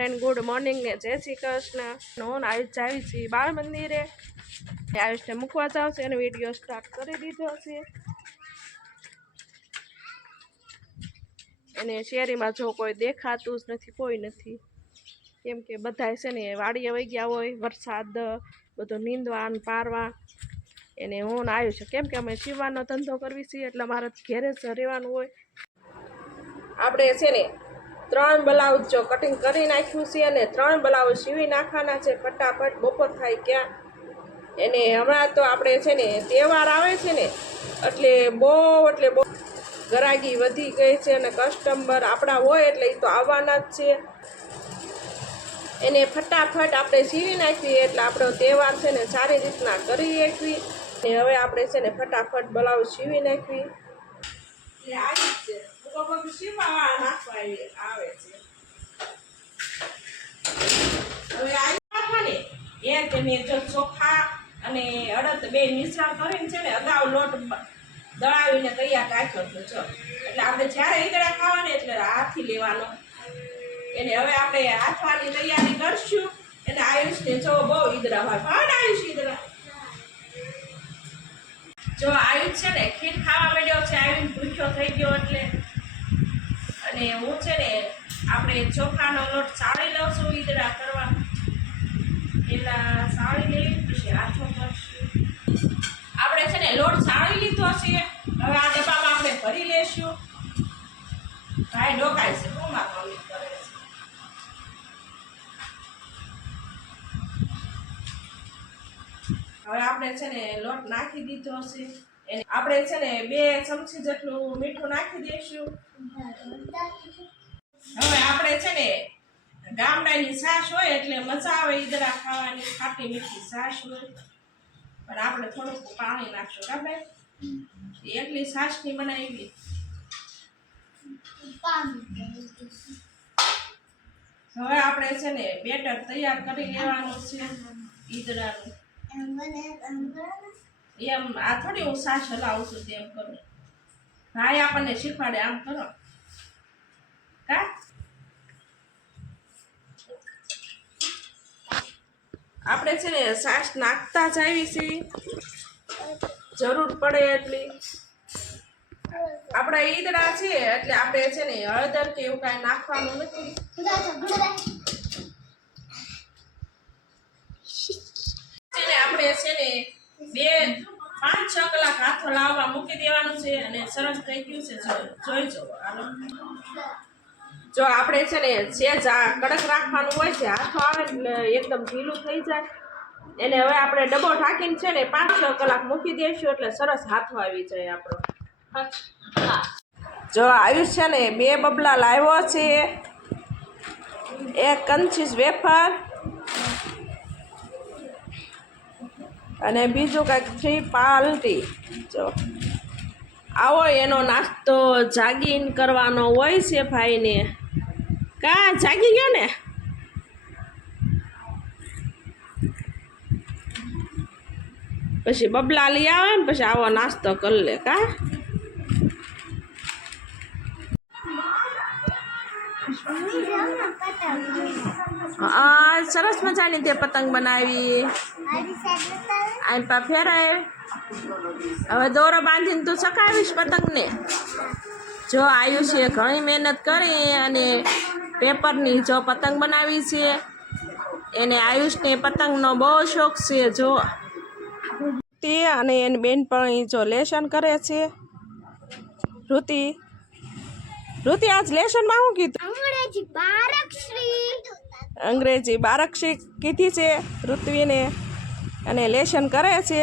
Friend good morning ને જય શ્રી કૃષ્ણ. હું આયુષ જાવી છીએ બાળ મંદિરે. આયુષને મૂકવા જાવ છે અને વીડિયો સ્ટાર્ટ કરી દીધો છે. એને શેરીમાં જો કોઈ દેખાતું જ નથી, કોઈ નથી. કેમ કે બધાય છે ને વાડીએ વહી ગયા હોય, વરસાદ, બધું નીંદવા ને પારવા. એને હું છે કેમ કે અમે સીવવાનો ધંધો કરવી છીએ એટલે મારે ઘેરે જ રહેવાનું હોય. આપણે છે ને ત્રણ બ્લાઉઝ જો કટિંગ કરી નાખ્યું છે અને ત્રણ બ્લાઉઝ સીવી નાખવાના છે ફટાફટ. બપોર થાય ક્યાં? એને હમણાં તો આપણે છે ને તહેવાર આવે છે ને, એટલે બહુ એટલે બહુ ગરાગી વધી ગઈ છે અને કસ્ટમર આપણા હોય એટલે એ તો આવવાના જ છે. એને ફટાફટ આપણે સીવી નાખીએ એટલે આપણો તહેવાર છે ને સારી રીતના કરી નાખવી ને હવે આપણે છે ને ફટાફટ બ્લાઉઝ સીવી નાખવી એ આવી છે. હવે આ ને એ કે મેં જો ચોખા અને અડદ બે મિશ્રણ કરીને છે ને અગાઉ લોટ દળાવીને તૈયાર રાખ્યો હતો, જો. એટલે આપણે જ્યારે ઈદડા ખાવાને એટલે હાથી લેવાનો. એને હવે આપણે હાથવાની તૈયારી કરશું. એટલે આયુષને જો બહુ ઈદડા હોય ભાવ આયુષ ઈદડા જો આયુષ છે ને ખીર ખાવા માંડ્યો છે આવીને ભૂખ્યો થઈ ગયો એટલે અને હું છે ને આપણે ચોખાનો લોટ સાળી લઉં ઈદડા કરવા. પેલા સાળી લેવી પછી હાથો કરશું. આપણે છે ને લોટ સાળી લીધો છે, હવે આ ડબ્બામાં આપણે ભરી લેશું. ભાઈ ડોકાય છે, શું માં કરે છે? હવે આપણે છે ને લોટ નાખી દીધો છે. એને આપણે છે ને બે ચમચી જેટલું મીઠું નાખી દઈશું. હવે આપણે છે ને ગામડાની છાશ હોય એટલે મજા આવે ઈદરા ખાવાની, ખાટી મીઠી છાશ હોય. પણ આપણે થોડુંક પાણી નાખશું કા ભાઈ એટલી છાશની બનાવી. હવે આપણે છે ને બેટર તૈયાર કરી લેવાનું છે ઈદરાનું એમ આ થોડી હું સાસ હલાવું છું તેમ કરું. ભાઈ આપણને શીખવાડે આમ કરો. કા? આપણે છે ને સાસ નાખતા જ આવી છે જરૂર પડે એટલી. આપણા ઈદડા છે એટલે આપણે છે ને હળદર કે એવું કાંઈ નાખવાનું નથી. આપણે છે ને બે પાંચ, છ કલાક હાથો લાવવા મૂકી દેવાનું છે અને સરસ થઈ ગયું છે. જો- જોઈ જવો હાલો. જો આપણે છે ને સેજ આ કડક રાખવાનું હોય છે, હાથો આવે ને એકદમ ઢીલું થઈ જાય. એને હવે આપણે ડબ્બો ઢાંકીને છે ને પાંચ, છ કલાક મૂકી દઈશું એટલે સરસ હાથો આવી જાય આપણો. જો આયુષ છે ને બે બબલા લાવ્યો છે. એક કંચીસ વેફર અને બીજું કંઈક થ્રી પાલટી. જો. આવો એનો નાસ્તો જાગીન કરવાનો હોય છે ભાઈને. કા જાગી ગયો ને? પછી બબલા લઈ આવે ને પછી આવો નાસ્તો કરી લે કા? સરસ મજાની તે પતંગ બનાવી. આ પા ફેરાય. હવે દોરો બાંધીને તું ચકાવીશ પતંગને. જો આયુષે ઘણી મહેનત કરી અને પેપરની જો પતંગ બનાવી છે એને આયુષને પતંગનો બહુ શોખ છે જો. તે અને એની બેનપણી જો લેશન કરે છે. ઋતિ ઋતિ આજ લેસનમાં શું કીધું? અંગ્રેજી બારક્ષી કીધી છે ઋત્વીને અને લેશન કરે છે.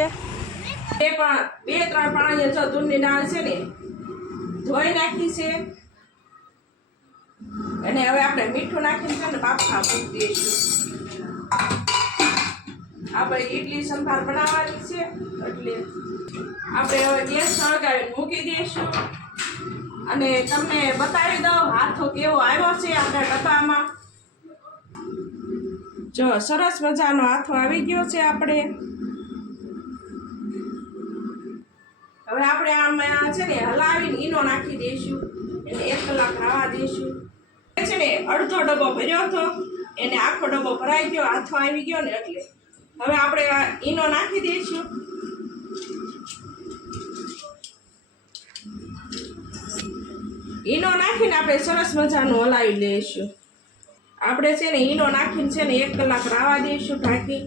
બે પણ બે ત્રણ પાણી જો તુરની દાળ છે ને, ધોઈ નાખી છે. અને હવે આપણે મીઠું નાખીને છે ને બાફા મૂકી દઈશું. આપણે ઈડલી સંભાર બનાવવાની છે, એટલે આપણે હવે ગેસ સળગાવીને મૂકી દઈશું. અને તમને બતાવી દઉં હાથો કેવો આવ્યો છે આપણા ડબ્બામાં. જો સરસ મજાનો હાથો આવી ગયો છે આપણે. હવે આપણે આમાં છે ને હલાવીને ઈનો નાખી દઈશું. એને એક કલાક રાવા દઈશું. છે ને અડધો ડબ્બો ભર્યો હતો. એને આખો ડબ્બો ભરાઈ ગયો, હાથો આવી ગયો ને એટલે. હવે આપણે ઈનો નાખી દઈશું. ઈનો નાખીને આપણે સરસ મજાનું હલાવી લઈશું. આપણે છે ને ઈનો નાખીને છે ને એક કલાક રાવા દઈશું ઢાંકી.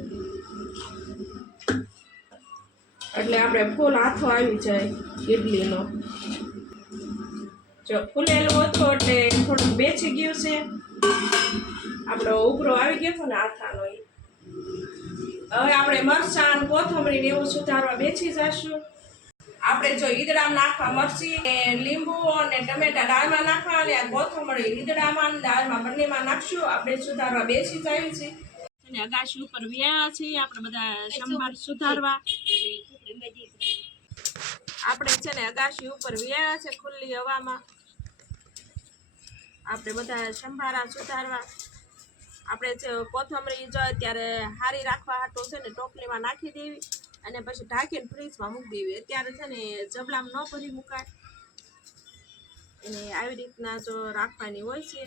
એટલે આપણે ફૂલ હાથો આવી જાય ઇડલીનો જો ફૂલેલું હતું એટલે થોડુંક બેસી ગયું છે. આપણો ઉભરો આવી ગયો હતો ને આથાનો. હવે આપણે મરચાં અને કોથમરી ને એવું સુધારવા બેસી જશું. આપણે જો ઈદડા નાખવા મરચી લીંબુ અને ટમેટા દાળમાં નાખવા અને આ કોથમરી ઈદડામાં અને દાળમાં બંનેમાં નાખશું. આપણે સુધારવા બેસી જાય છે. અને અગાશી ઉપર વ્યા છે. આપણે બધા સંભાર સુધારવા. આપણે છે ને અગાશી ઉપર વ્યા છે ખુલ્લી હવામાં. આપણે બધા સંભારા સુધારવા. આપણે કોથમરી જો અત્યારે હારી રાખવા હાટું છે ને ટોપલીમાં નાખી દેવી. અને પછી ઢાંકીને ફ્રીજમાં મૂકી દેવી. અત્યારે છે ને જબલામાં ન ભરી મુકાય. એને આવી રીતના જો રાખવાની હોય છે.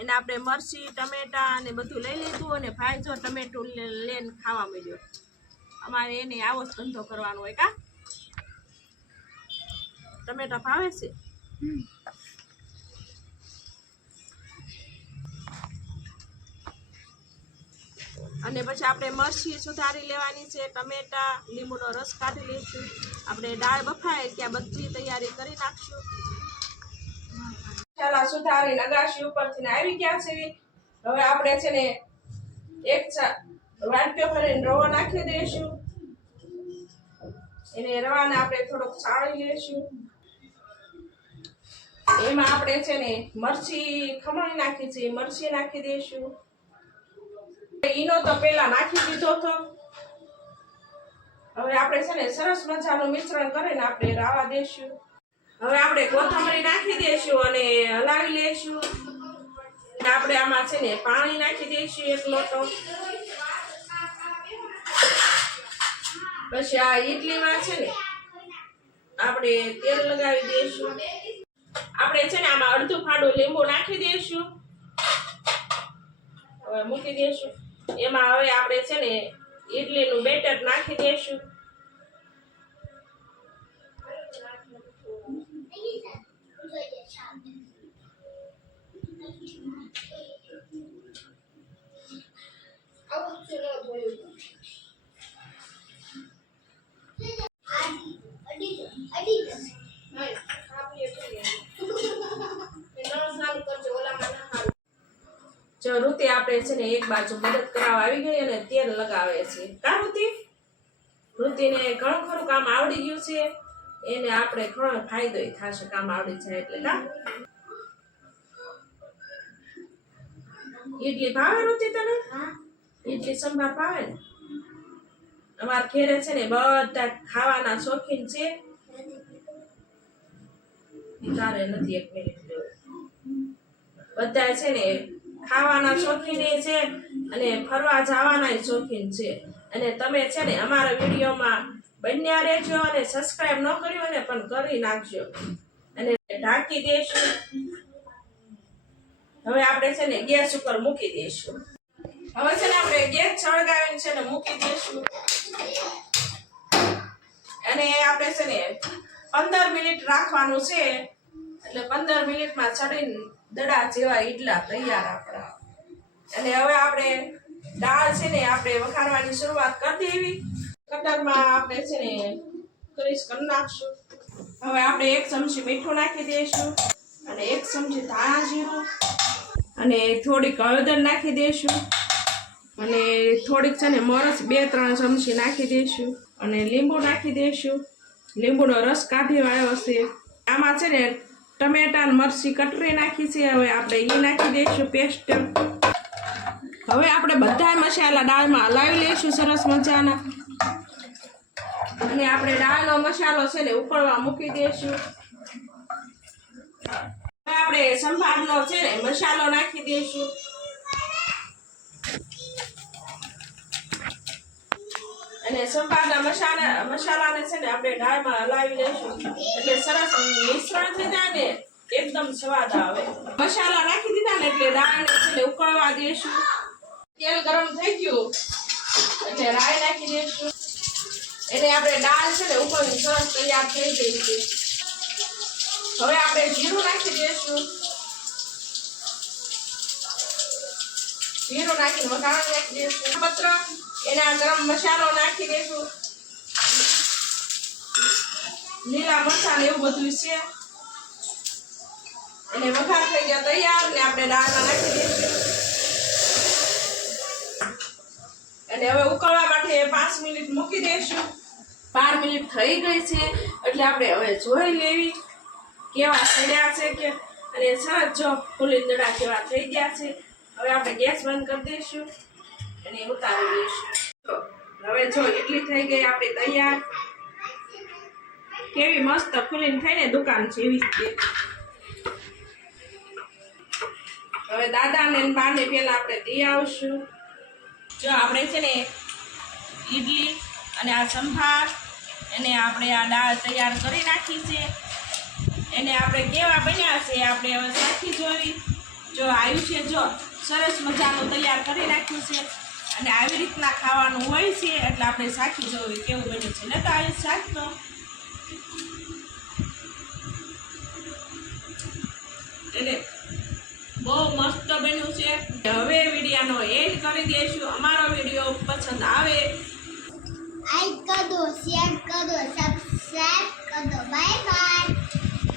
એને આપણે મરચી, ટમેટા અને બધું લઈ લીધું અને ભાઈ જો ટમેટું લઈને ખાવા મળ્યો અમારે એને આવો જ ધંધો કરવાનો હોય કા? ટમેટા ભાવે છે? અને પછી આપણે મરચી સુધારી લેવાની છે, ટમેટા, લીંબુનો રસ કાઢી લઈશું. આપણે દાળ બફાય ત્યાં બધી તૈયારી કરી નાખશું. મસાલા સુધારી અગાશી ઉપરથી આવી ગયા છે. હવે આપણે છે ને એક વાટક્યો ભરીને રવો નાખી દઈશું. એને રવાને આપણે થોડોક ચાળી લઈશું. એમાં આપણે છે ને મરચી ખમણી નાખી છે મરચી નાખી દઈશું. ઈનો તો પેલા નાખી દીધો તો. હવે આપણે છે ને સરસ મજાનું મિશ્રણ કરીને આપણે રાવા દઈશું હવે આપણે કોથમરી નાખી દઈશું અને હલાવી લઈશું આપણે આમાં છે ને પાણી નાખી દઈશું એક લોટો પછી આ ઈડલીમાં છે ને આપણે તેલ લગાવી દઈશું આપણે છે ને આમાં અડધું ફાડું લીંબુ નાખી દઈશું હવે મૂકી દઈશું એમાં હવે આપણે છે ને ઈડલીનું બેટર નાખી દઈશું આપણે છે ને એક બાજુ મદદ કરાવવા આવી ગઈ અને તેલ લગાવે છે. કા ઋતિ ઋતિને ઘણું ખરું કામ આવડી ગયું છે. એને આપણે ઘણો ફાયદો થશે કામ આવડી જાય એટલે કા? ઈડલી ભાવે ઋતિ તને? ઈડલી સંભાર ભાવે ને? અમારા ઘેરે છે ને બધા ખાવાના શોખીન છે. તારે નથી એક મિનિટ બધા છે ને ખાવાના શોખીન છે અને ફરવા જવાના શોખીન છે. અને તમે છે ને અમારા વિડીયોમાં બન્યા રહેજો અને સબસ્ક્રાઇબ ન કર્યું ને પણ કરી નાખજો. અને ઢાંકી દેશું. હવે આપણે છે ને ગેસ ઉપર મૂકી દઈશું હવે છે ને આપણે ગેસ સળગાવીને છે ને મૂકી દઈશું અને આપણે છે ને પંદર મિનિટ રાખવાનું છે. એટલે પંદર મિનિટમાં ચડીને દડા જેવા ઈડલા તૈયાર આપણા. અને હવે આપણે દાળ છે ને આપણે વઘારવાની શરૂઆત કરી દેવી. કટરમાં આપણે છે ને કરીશ કરી નાખશું. હવે આપણે એક ચમચી મીઠું નાખી દઈશું અને એક ચમચી ધાણા જીરું અને થોડીક હળદર નાખી દઈશું. અને થોડીક છે ને મરચ બે ત્રણ ચમચી નાખી દઈશું અને લીંબુ નાખી દઈશું. લીંબુનો રસ કાઢી વાળ્યો છે આમાં છે ને ટમેટા મરચી કટરી નાખી છે. હવે આપણે એ નાખી દઈશું પેસ્ટ હવે આપણે બધા મસાલા દાળમાં હલાવી લઈશું સરસ મજાના. અને આપણે દાળનો મસાલો છે ને ઉકળવા મૂકી દઈશું. હવે આપણે સંભારનો છે ને મસાલો નાખી દઈશું. અને સંભારના મસાલા મસાલાને છે ને આપણે દાળમાં હલાવી લઈશું એટલે સરસ મિશ્રણ થઈ જાય ને એકદમ સ્વાદ આવે. મસાલા નાખી દીધા ને એટલે દાળને છે ને ઉકળવા દઈશું. તેલ ગરમ થઈ ગયું. એટલે રાઈ નાખી દઈશું. એને આપણે દાળ છે ને ઉકળવી સરસ તૈયાર થઈ ગઈ છે. હવે આપણે જીરું નાખી દઈશું. જીરું નાખીને વઘાર નાખી દઈશું. પત્ર એના ગરમ મસાલો નાખી દઈશું લીલા મરચાં ને એવું બધું છે. એને વઘાર થઈ ગયા તૈયાર ને આપણે દાળમાં નાખી દઈશું. અને હવે ઉકળવા માટે પાંચ મિનિટ મૂકી દઈશું. બાર મિનિટ થઈ ગઈ છે, એટલે આપણે હવે જોઈ લેવી કેવા સડ્યા છે કે અને સરસ જો ફૂલી દડા જેવા થઈ ગયા છે. હવે આપણે ગેસ બંધ કરી દઈશું. અને ઉતારી દઈશું હવે જો એટલી થઈ ગઈ આપણે તૈયાર. કેવી મસ્ત ફૂલીને થઈને દુકાન જેવી છે. હવે દાદા ને બાને પેલા આપણે દઈ આવશું. જો આપણે છે ને ઈડલી અને આ સંભાર એને આપણે આ દાળ તૈયાર કરી નાખી છે. એને આપણે કેવા બન્યા છે આપણે હવે સાથી જોવી. જો આવ્યું છે જો. સરસ મજાનું તૈયાર કરી નાખ્યું છે. અને આવી રીતના ખાવાનું હોય છે એટલે આપણે સાચું જોવી કેવું બન્યું છે. ને તો આવી શાક તો. એટલે બહુ મસ્ત બન્યું છે. હવે વિડીયાનો એન્ડ કરી દઈશું. અમારો વીડિયો પસંદ આવે. લાઈક કરો શેર કરો સબસ્ક્રાઇબ કરો. Bye bye